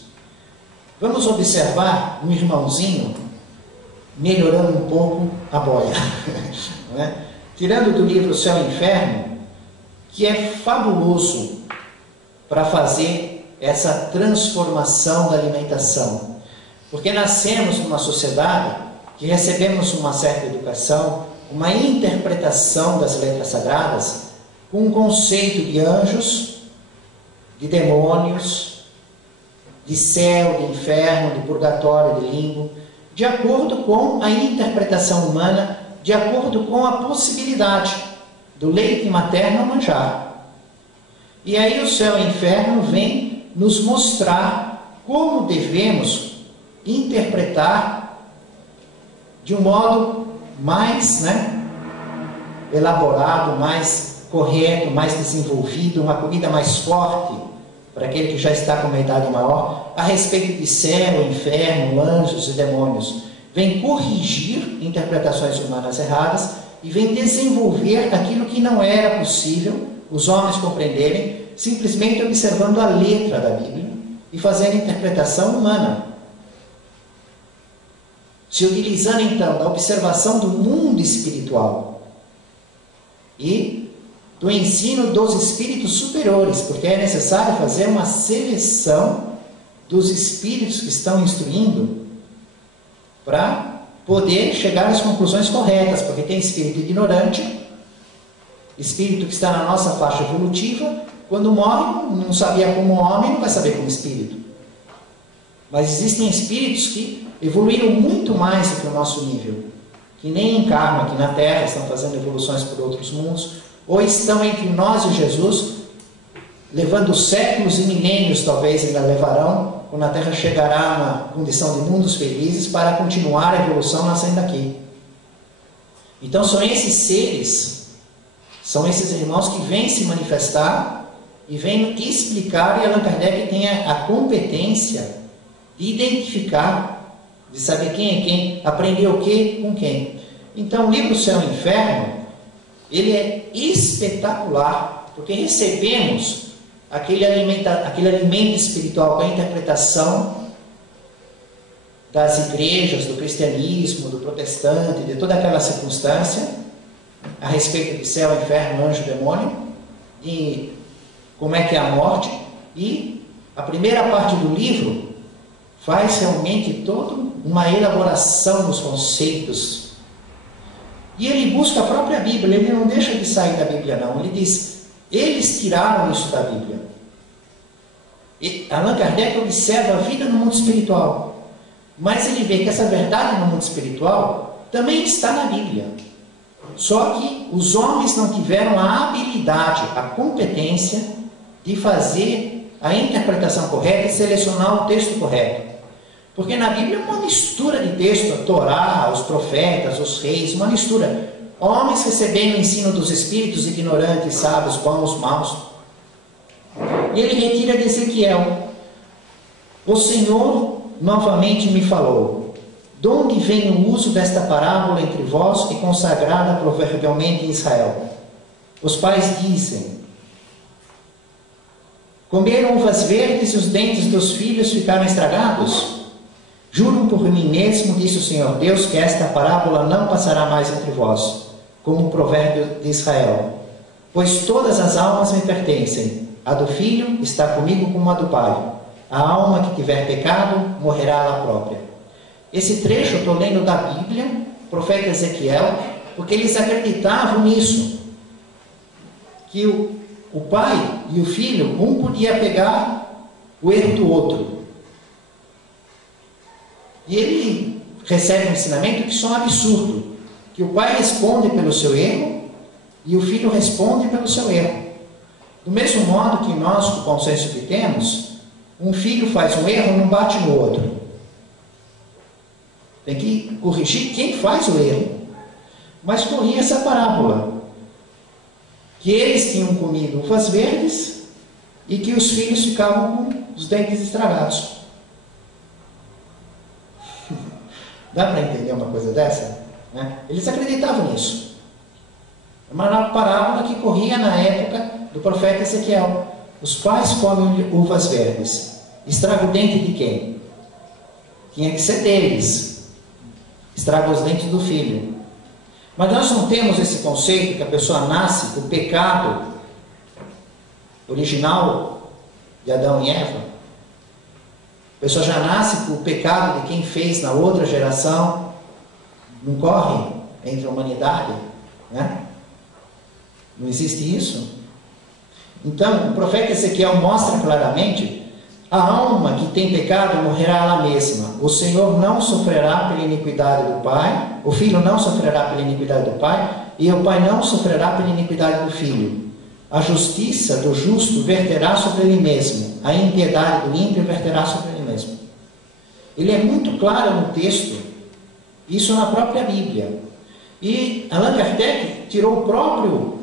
Vamos observar um irmãozinho melhorando um pouco a boia, não é? Tirando do livro Céu e Inferno, que é fabuloso para fazer essa transformação da alimentação, porque nascemos numa sociedade que recebemos uma certa educação, uma interpretação das letras sagradas, com um conceito de anjos, de demônios, de céu, de inferno, de purgatório, de limbo, de acordo com a interpretação humana, de acordo com a possibilidade do leite materno ao manjar. E aí o céu e o inferno vem nos mostrar como devemos interpretar de um modo mais elaborado, mais correto, mais desenvolvido, uma comida mais forte para aquele que já está com uma idade maior, a respeito de céu, inferno, anjos e demônios. Vem corrigir interpretações humanas erradas e vem desenvolver aquilo que não era possível os homens compreenderem, simplesmente observando a letra da Bíblia e fazendo interpretação humana. Se utilizando então da observação do mundo espiritual e do ensino dos espíritos superiores, porque é necessário fazer uma seleção dos espíritos que estão instruindo para poder chegar às conclusões corretas, porque tem espírito ignorante, espírito que está na nossa faixa evolutiva, quando morre não sabia como homem, não vai saber como espírito. Mas existem espíritos que evoluíram muito mais do que o nosso nível, que nem encarnam aqui na Terra, estão fazendo evoluções por outros mundos, ou estão entre nós e Jesus, levando séculos e milênios, talvez ainda levarão, quando a Terra chegará na condição de mundos felizes, para continuar a evolução nascendo aqui. Então são esses seres, são esses irmãos que vêm se manifestar e vêm explicar, e Allan Kardec tem a competência de identificar, de saber quem é quem, aprender o que com quem. Então o livro Céu e Inferno, ele é espetacular, porque recebemos aquele alimento espiritual com a interpretação das igrejas, do cristianismo, do protestante, de toda aquela circunstância, a respeito de céu, inferno, anjo, demônio, e como é que é a morte. E a primeira parte do livro faz realmente toda uma elaboração dos conceitos. E ele busca a própria Bíblia, ele não deixa de sair da Bíblia não, ele diz, eles tiraram isso da Bíblia. E Allan Kardec observa a vida no mundo espiritual, mas ele vê que essa verdade no mundo espiritual também está na Bíblia. Só que os homens não tiveram a habilidade, a competência de fazer a interpretação correta e selecionar o texto correto. Porque na Bíblia é uma mistura de texto, a Torá, os profetas, os reis, uma mistura. Homens recebendo o ensino dos espíritos ignorantes, sábios, bons, maus. E ele retira de Ezequiel. O Senhor novamente me falou, de onde vem o uso desta parábola entre vós e consagrada proverbialmente em Israel? Os pais dizem, comeram uvas verdes e os dentes dos filhos ficaram estragados? Juro por mim mesmo, disse o Senhor Deus, que esta parábola não passará mais entre vós, como o provérbio de Israel. Pois todas as almas me pertencem. A do filho está comigo como a do pai. A alma que tiver pecado, morrerá ela própria. Esse trecho eu estou lendo da Bíblia, profeta Ezequiel, porque eles acreditavam nisso. Que o pai e o filho, um podia pegar o erro do outro. E ele recebe um ensinamento que isso é um absurdo, que o pai responde pelo seu erro e o filho responde pelo seu erro. Do mesmo modo que nós, com o bom senso que temos, um filho faz um erro, não bate no outro. Tem que corrigir quem faz o erro. Mas corria essa parábola, que eles tinham comido uvas verdes e que os filhos ficavam com os dentes estragados. Dá para entender uma coisa dessa? Né? Eles acreditavam nisso. É uma parábola que corria na época do profeta Ezequiel. Os pais comem uvas verdes. Estraga o dente de quem? Tinha que ser deles. Estraga os dentes do filho. Mas nós não temos esse conceito que a pessoa nasce com o pecado original de Adão e Eva. A pessoa já nasce com o pecado de quem fez na outra geração. Não corre entre a humanidade, né? Não existe isso. Então, o profeta Ezequiel mostra claramente: a alma que tem pecado morrerá ela mesma. O Senhor não sofrerá pela iniquidade do pai, o filho não sofrerá pela iniquidade do pai, e o pai não sofrerá pela iniquidade do filho. A justiça do justo verterá sobre ele mesmo, a impiedade do ímpio verterá sobre ele mesmo. Ele é muito claro no texto, isso na própria Bíblia. E Allan Kardec tirou o próprio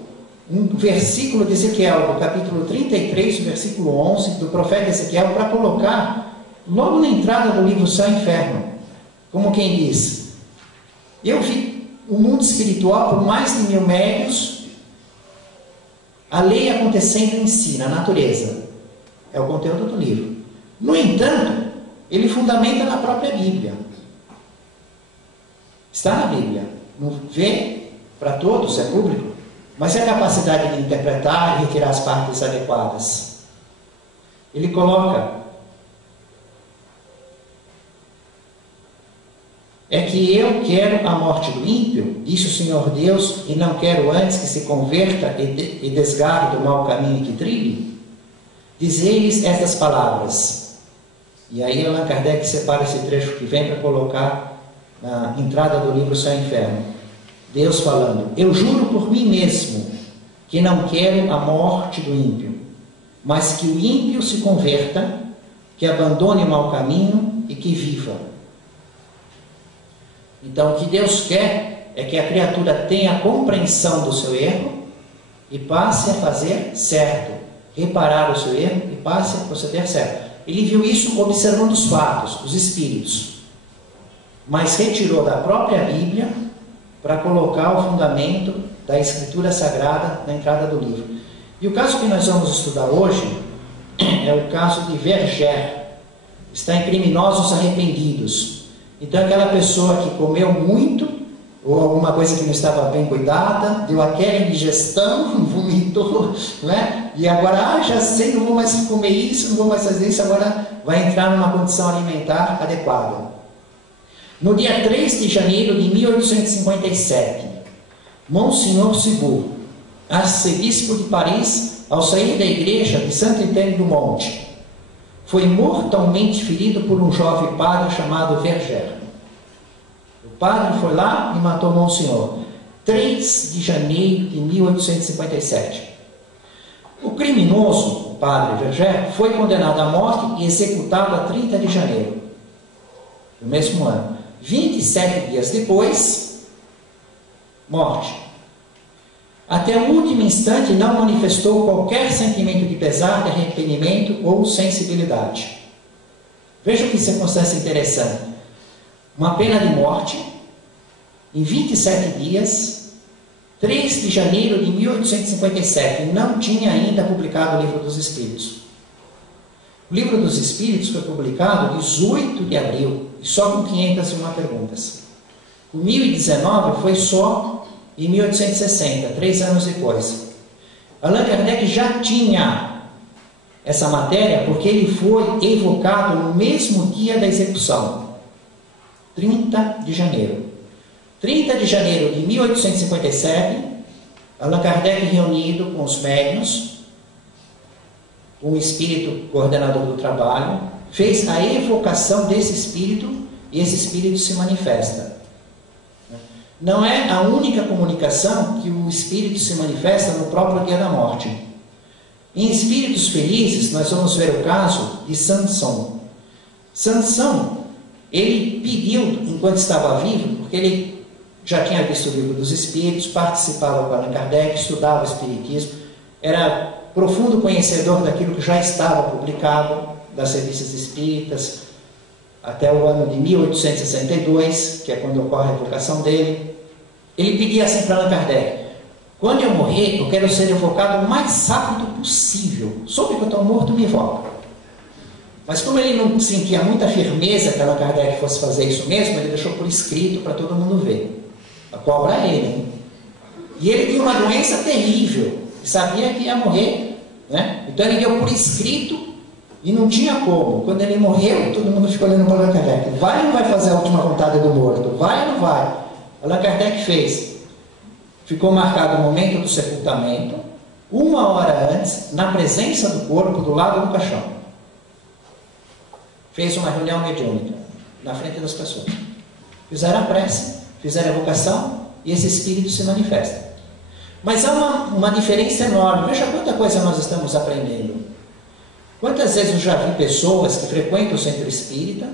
um versículo de Ezequiel, do capítulo 33, versículo 11, do profeta Ezequiel, para colocar logo na entrada do livro Céu e Inferno, como quem diz: eu vi o mundo espiritual por mais de 1000 médios, a lei acontecendo em si, na natureza. É o conteúdo do livro. No entanto, ele fundamenta na própria Bíblia. Está na Bíblia. Não vê para todos, é público. Mas é a capacidade de interpretar e retirar as partes adequadas. Ele coloca: é que eu quero a morte do ímpio, disse o Senhor Deus, e não quero antes que se converta e desgarre do mau caminho que trilhe. Diz-lhes estas palavras. E aí Allan Kardec separa esse trecho que vem para colocar na entrada do livro Céu e Inferno. Deus falando: eu juro por mim mesmo que não quero a morte do ímpio, mas que o ímpio se converta, que abandone o mau caminho e que viva. Então, o que Deus quer é que a criatura tenha a compreensão do seu erro e passe a fazer certo, reparar o seu erro e passe a proceder certo. Ele viu isso observando os fatos, os espíritos, mas retirou da própria Bíblia para colocar o fundamento da Escritura Sagrada na entrada do livro. E o caso que nós vamos estudar hoje é o caso de Verger. Está em Criminosos Arrependidos. Então, aquela pessoa que comeu muito, ou alguma coisa que não estava bem cuidada, deu aquela indigestão, vomitou, né? E agora, já sei, não vou mais comer isso, não vou mais fazer isso, agora vai entrar numa condição alimentar adequada. No dia 3 de janeiro de 1857, Monsenhor Cibour, arcebispo de Paris, ao sair da igreja de Saint-Étienne-du-Mont, foi mortalmente ferido por um jovem padre chamado Verger. O padre foi lá e matou Monsenhor. 3 de janeiro de 1857. O criminoso, o padre Verger, foi condenado à morte e executado a 30 de janeiro do mesmo ano. 27 dias depois, morte. Até o último instante não manifestou qualquer sentimento de pesar, de arrependimento ou sensibilidade. Veja que circunstância interessante. Uma pena de morte, em 27 dias, 3 de janeiro de 1857, não tinha ainda publicado o Livro dos Espíritos. O Livro dos Espíritos foi publicado 18 de abril, e só com 501 perguntas. O 1019 foi só em 1860, 3 anos depois. Allan Kardec já tinha essa matéria porque ele foi evocado no mesmo dia da execução, 30 de janeiro. 30 de janeiro de 1857, Allan Kardec, reunido com os médiuns, com o espírito coordenador do trabalho, fez a evocação desse espírito e esse espírito se manifesta. Não é a única comunicação que o espírito se manifesta no próprio dia da morte. Em Espíritos Felizes, nós vamos ver o caso de Sansão. Sansão, ele pediu, enquanto estava vivo, porque ele já tinha visto o Livro dos Espíritos, participava com Allan Kardec, estudava o Espiritismo, era profundo conhecedor daquilo que já estava publicado, das revistas espíritas, até o ano de 1862, que é quando ocorre a evocação dele. Ele pedia assim para Allan Kardec: quando eu morrer, eu quero ser evocado o mais rápido possível. Soube que eu estou morto, me evoca. Mas como ele não sentia muita firmeza que Allan Kardec fosse fazer isso mesmo, ele deixou por escrito para todo mundo ver. A cobra é ele, hein? E ele tinha uma doença terrível, sabia que ia morrer, né? Então ele deu por escrito e não tinha como. Quando ele morreu, todo mundo ficou olhando para Allan Kardec: vai ou não vai fazer a última vontade do morto? Vai ou não vai? Allan Kardec fez. Ficou marcado o momento do sepultamento, 1 hora antes, na presença do corpo, do lado do caixão. Fez uma reunião mediúnica na frente das pessoas. Fizeram a prece, fizeram a evocação e esse espírito se manifesta. Mas há uma diferença enorme. Veja quanta coisa nós estamos aprendendo. Quantas vezes eu já vi pessoas que frequentam o centro espírita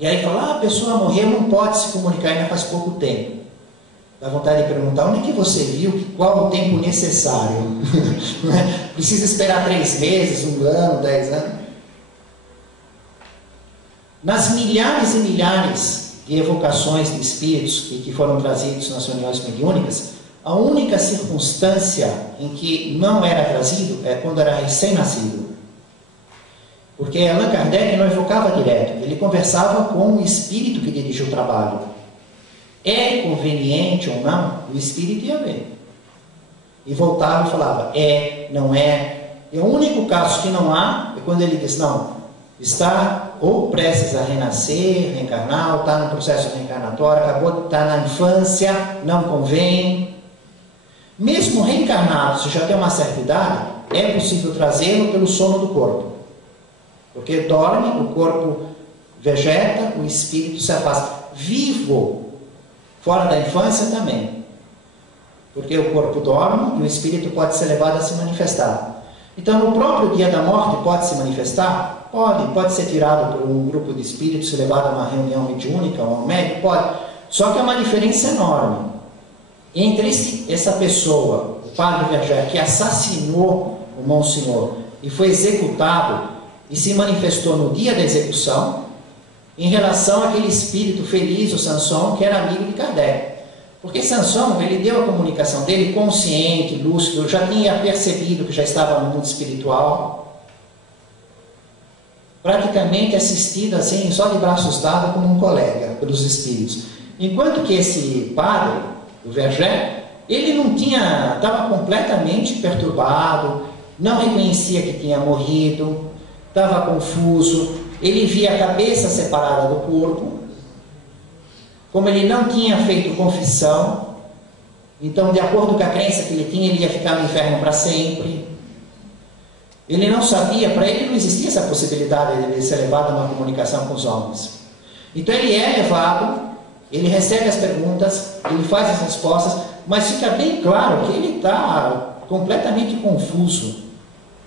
e aí falam: a pessoa morreu, não pode se comunicar, ainda faz pouco tempo. Dá vontade de perguntar: onde é que você viu qual o tempo necessário? Precisa esperar 3 meses, 1 ano, 10 anos? Nas milhares e milhares de evocações de espíritos que foram trazidos nas reuniões mediúnicas, a única circunstância em que não era trazido é quando era recém-nascido. Porque Allan Kardec não evocava direto, ele conversava com o espírito que dirigia o trabalho. É conveniente ou não, o espírito ia ver. E voltava e falava: é, não é. E o único caso que não há é quando ele diz: não, está ou prestes a renascer, reencarnar, ou está no processo reencarnatório, acabou de estar na infância, não convém. Mesmo reencarnado, se já tem uma certa idade, é possível trazê-lo pelo sono do corpo. Porque dorme, o corpo vegeta, o espírito se afasta. Vivo, fora da infância também. Porque o corpo dorme e o espírito pode ser levado a se manifestar. Então, no próprio dia da morte, pode se manifestar? Pode ser tirado por um grupo de espíritos, levado a uma reunião mediúnica ou a um médico? Pode. Só que há uma diferença enorme entre essa pessoa, o padre Verger, que assassinou o Monsenhor e foi executado e se manifestou no dia da execução, em relação àquele espírito feliz, o Sansão, que era amigo de Kardec. Porque Sansão, ele deu a comunicação dele consciente, lúcido, já tinha percebido que já estava no mundo espiritual, praticamente assistido assim, só de braços dados como um colega pelos espíritos. Enquanto que esse padre, o Verger, ele não tinha, estava completamente perturbado, não reconhecia que tinha morrido, estava confuso, ele via a cabeça separada do corpo, como ele não tinha feito confissão, então, de acordo com a crença que ele tinha, ele ia ficar no inferno para sempre. Ele não sabia, para ele não existia essa possibilidade de ser levado a uma comunicação com os homens. Então ele é levado, ele recebe as perguntas, ele faz as respostas, mas fica bem claro que ele está completamente confuso,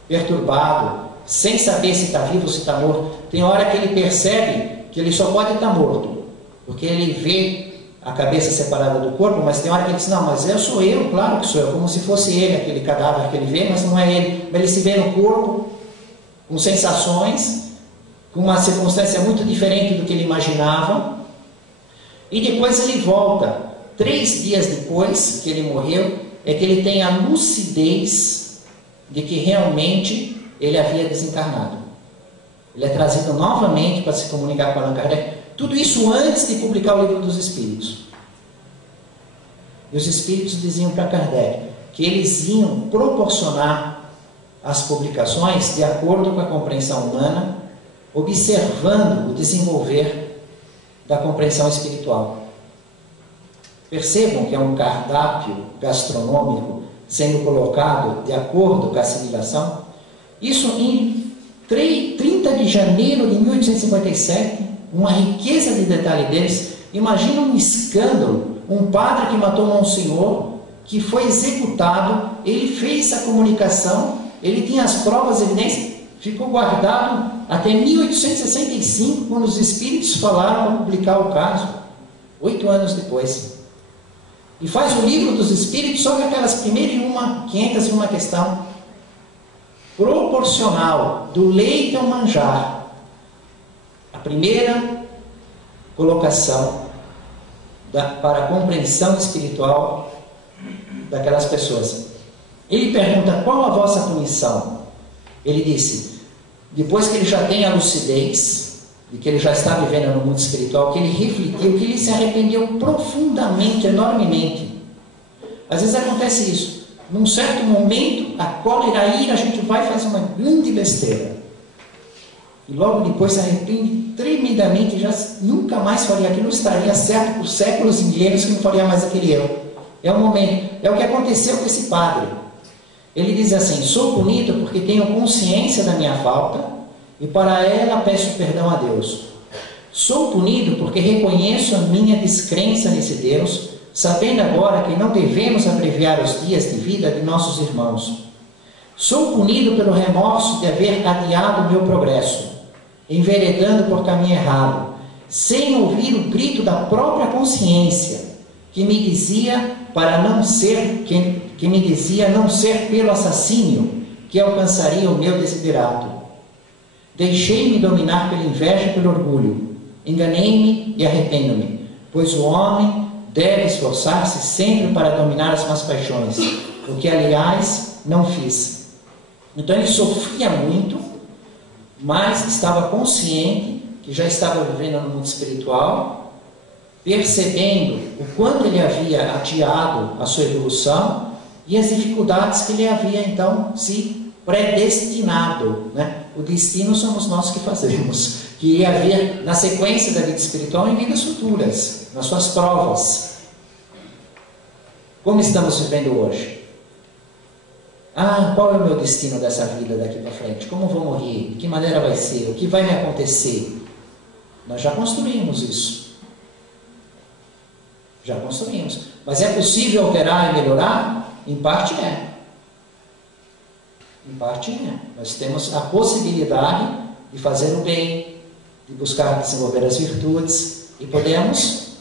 perturbado, sem saber se está vivo ou se está morto. Tem hora que ele percebe que ele só pode estar morto, porque ele vê a cabeça separada do corpo, mas tem hora que ele diz: não, mas eu sou eu, claro que sou eu, como se fosse ele, aquele cadáver que ele vê, mas não é ele. Mas ele se vê no corpo, com sensações, com uma circunstância muito diferente do que ele imaginava, e depois ele volta. 3 dias depois que ele morreu, é que ele tem a lucidez de que realmente ele havia desencarnado. Ele é trazido novamente para se comunicar com Allan Kardec. Tudo isso antes de publicar o Livro dos Espíritos. E os Espíritos diziam para Kardec que eles iam proporcionar as publicações de acordo com a compreensão humana, observando o desenvolver da compreensão espiritual. Percebam que é um cardápio gastronômico sendo colocado de acordo com a assimilação. Isso em 30 de janeiro de 1857, uma riqueza de detalhe deles. Imagina um escândalo, um padre que matou um senhor que foi executado, ele fez a comunicação, ele tinha as provas, evidências, ficou guardado até 1865, quando os espíritos falaram para publicar o caso, 8 anos depois. E faz o livro dos espíritos sobre aquelas 501 questão, proporcional do leite ao manjar. A primeira colocação para a compreensão espiritual daquelas pessoas. Ele pergunta: qual a vossa punição? Ele disse, depois que ele já tem a lucidez, de que ele já está vivendo no mundo espiritual, que ele refletiu, que ele se arrependeu profundamente, enormemente. Às vezes acontece isso. Num certo momento, a cólera, a ira, a gente vai fazer uma grande besteira. E logo depois se arrepende tremendamente, já nunca mais faria aquilo, estaria certo por séculos e milênios que não faria mais aquele erro. É o momento, é o que aconteceu com esse padre. Ele diz assim: sou punido porque tenho consciência da minha falta e para ela peço perdão a Deus. Sou punido porque reconheço a minha descrença nesse Deus, sabendo agora que não devemos abreviar os dias de vida de nossos irmãos. Sou punido pelo remorso de haver adiado o meu progresso, enveredando por caminho errado, sem ouvir o grito da própria consciência, que me dizia não ser pelo assassínio que alcançaria o meu desiderato. Deixei-me dominar pela inveja e pelo orgulho. Enganei-me e arrependo-me, pois o homem deve esforçar-se sempre para dominar as más paixões, o que, aliás, não fiz. Então ele sofria muito, mas estava consciente que já estava vivendo no mundo espiritual, percebendo o quanto ele havia adiado a sua evolução e as dificuldades que ele havia então se predestinado, né? O destino somos nós que fazemos, que ia haver na sequência da vida espiritual em vidas futuras, nas suas provas. Como estamos vivendo hoje? Qual é o meu destino dessa vida daqui para frente? Como vou morrer? De que maneira vai ser? O que vai me acontecer? Nós já construímos isso. Já construímos. Mas é possível alterar e melhorar? Em parte é. Em parte é. Nós temos a possibilidade de fazer o bem, de buscar desenvolver as virtudes, e podemos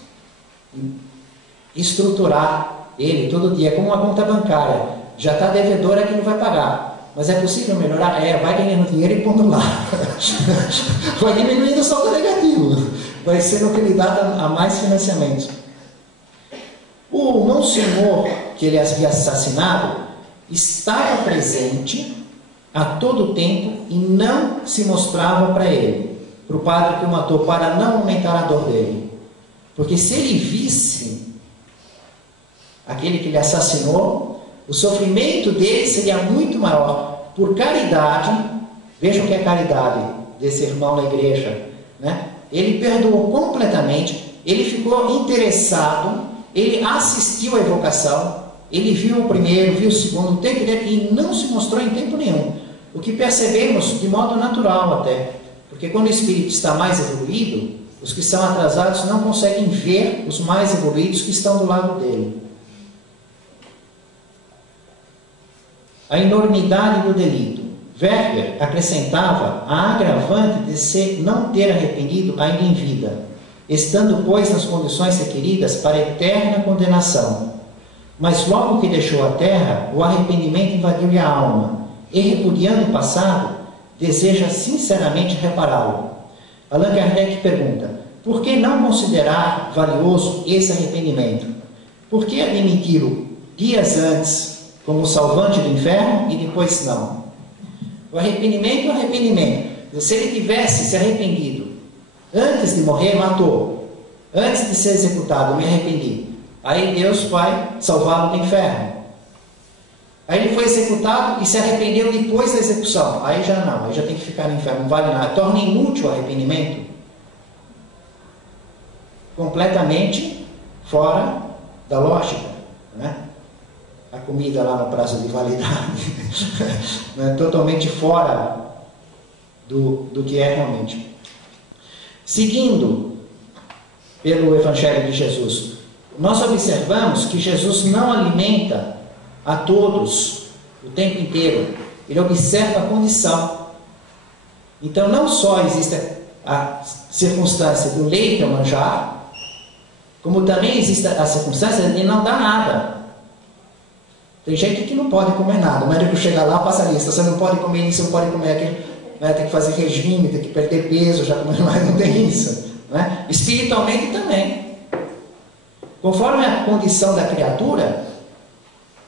estruturar ele todo dia como uma conta bancária. Já está devedor, é que não vai pagar. Mas é possível melhorar? Vai ganhando dinheiro e pondo lá. Vai diminuindo o saldo negativo. Vai sendo que ele dá a mais financiamentos. O Monsenhor, que ele havia assassinado, estava presente a todo tempo e não se mostrava para ele, para o padre que o matou, para não aumentar a dor dele. Porque se ele visse aquele que ele assassinou, o sofrimento dele seria muito maior. Por caridade, vejam o que é caridade desse irmão na igreja, né? Ele perdoou completamente, ele ficou interessado, ele assistiu à evocação, ele viu o primeiro, viu o segundo, o tempo dele, e não se mostrou em tempo nenhum. O que percebemos de modo natural até, porque quando o espírito está mais evoluído, os que são atrasados não conseguem ver os mais evoluídos que estão do lado dele. A enormidade do delito. Werber acrescentava a agravante de se não ter arrependido ainda em vida, estando, pois, nas condições requeridas para eterna condenação. Mas logo que deixou a terra, o arrependimento invadiu-lhe a alma, e repudiando o passado, deseja sinceramente repará-lo. Allan Kardec pergunta: por que não considerar valioso esse arrependimento? Por que admiti-lo dias antes como salvante do inferno e depois não? O arrependimento é o arrependimento. Se ele tivesse se arrependido antes de morrer, matou. Antes de ser executado, me arrependi. Aí Deus vai salvá-lo do inferno. Aí ele foi executado e se arrependeu depois da execução. Aí já não, aí já tem que ficar no inferno, não vale nada. Torna inútil o arrependimento. Completamente fora da lógica, né? A comida lá no prazo de validade, né? Totalmente fora do que é realmente. Seguindo pelo Evangelho de Jesus, nós observamos que Jesus não alimenta a todos o tempo inteiro. Ele observa a condição. Então não só existe a circunstância do leite ao manjar, como também existe a circunstância de não dar nada. Tem gente que não pode comer nada. O médico chega lá, passa a lista: você não pode comer isso, não pode comer aquilo, né? Tem que fazer regime, tem que perder peso, já comendo mais, não tem isso, né? Espiritualmente também. Conforme a condição da criatura,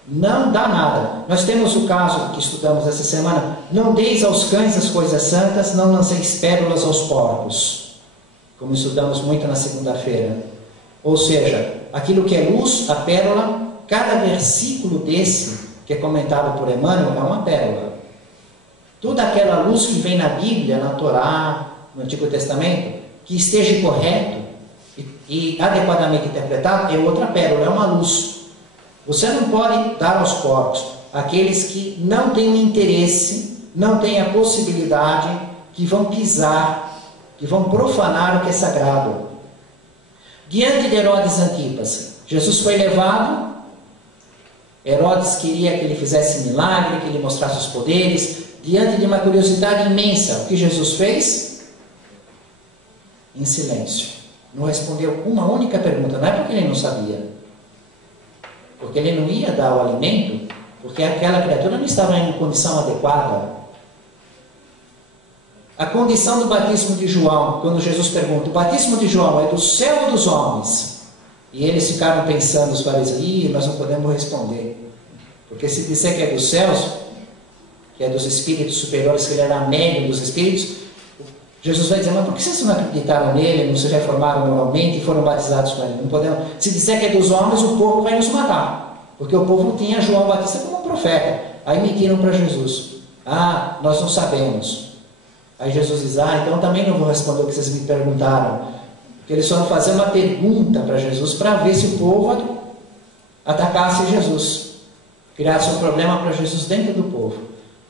não dá nada. Nós temos o caso que estudamos essa semana: não deis aos cães as coisas santas, não lanceis pérolas aos porcos, como estudamos muito na segunda-feira. Ou seja, aquilo que é luz, a pérola, cada versículo desse, que é comentado por Emmanuel, é uma pérola. Toda aquela luz que vem na Bíblia, na Torá, no Antigo Testamento, que esteja correto e adequadamente interpretado, é outra pérola, é uma luz. Você não pode dar aos porcos aqueles que não têm interesse, não têm a possibilidade, que vão pisar, que vão profanar o que é sagrado. Diante de Herodes Antipas, Jesus foi levado. Herodes queria que ele fizesse milagre, que ele mostrasse os poderes. Diante de uma curiosidade imensa, o que Jesus fez? Em silêncio. Não respondeu uma única pergunta. Não é porque ele não sabia, porque ele não ia dar o alimento, porque aquela criatura não estava em condição adequada. A condição do batismo de João, quando Jesus pergunta: o batismo de João é do céu ou dos homens? E eles ficaram pensando, os fariseus: nós não podemos responder, porque se disser que é dos céus, que é dos espíritos superiores, que ele era médium dos espíritos, Jesus vai dizer: mas por que vocês não acreditaram nele, não se reformaram moralmente e foram batizados com ele? Não podemos. Se disser que é dos homens, o povo vai nos matar, porque o povo tinha João Batista como um profeta. Aí mentiram para Jesus: nós não sabemos. Aí Jesus diz: então também não vou responder o que vocês me perguntaram, porque eles foram fazer uma pergunta para Jesus, para ver se o povo atacasse Jesus, criasse um problema para Jesus dentro do povo.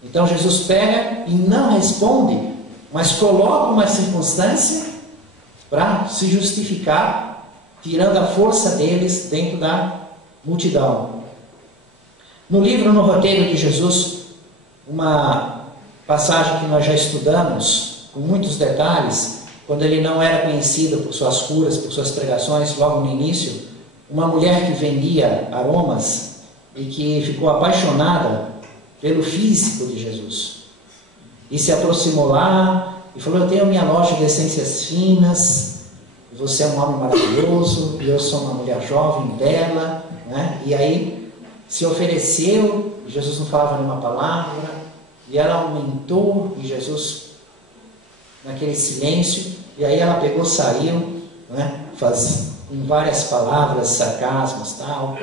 Então Jesus pega e não responde, mas coloca uma circunstância para se justificar, tirando a força deles dentro da multidão. No livro No Roteiro de Jesus, uma passagem que nós já estudamos com muitos detalhes, quando ele não era conhecido por suas curas, por suas pregações, logo no início, uma mulher que vendia aromas e que ficou apaixonada pelo físico de Jesus. E se aproximou lá e falou: eu tenho minha loja de essências finas, você é um homem maravilhoso, e eu sou uma mulher jovem, bela, né? E aí se ofereceu, e Jesus não falava nenhuma palavra, e ela aumentou, e Jesus, naquele silêncio, e aí ela pegou, saiu, né? Com várias palavras, sarcasmos, tal.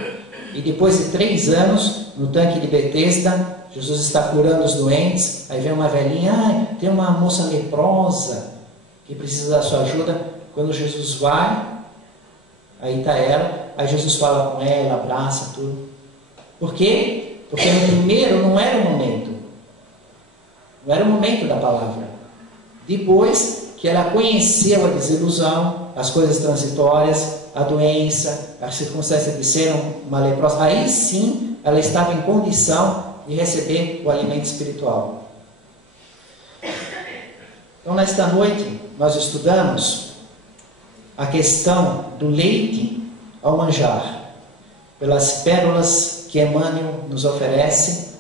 E depois de 3 anos, no tanque de Betesda, Jesus está curando os doentes. Aí vem uma velhinha: tem uma moça leprosa que precisa da sua ajuda. Quando Jesus vai, aí está ela, aí Jesus fala com ela, abraça, tudo. Por quê? Porque no primeiro não era o momento, não era o momento da palavra. Depois que ela conheceu a desilusão, as coisas transitórias, a doença, a circunstância de ser uma leprosa, aí sim ela estava em condição de receber o alimento espiritual. Então, nesta noite, nós estudamos a questão do leite ao manjar, pelas pérolas que Emmanuel nos oferece,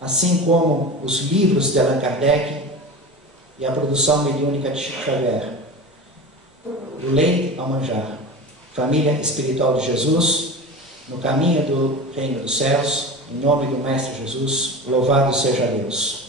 assim como os livros de Allan Kardec e a produção mediúnica de Chico Xavier. Do leite ao manjar. Família espiritual de Jesus, no caminho do reino dos céus, em nome do Mestre Jesus, louvado seja Deus.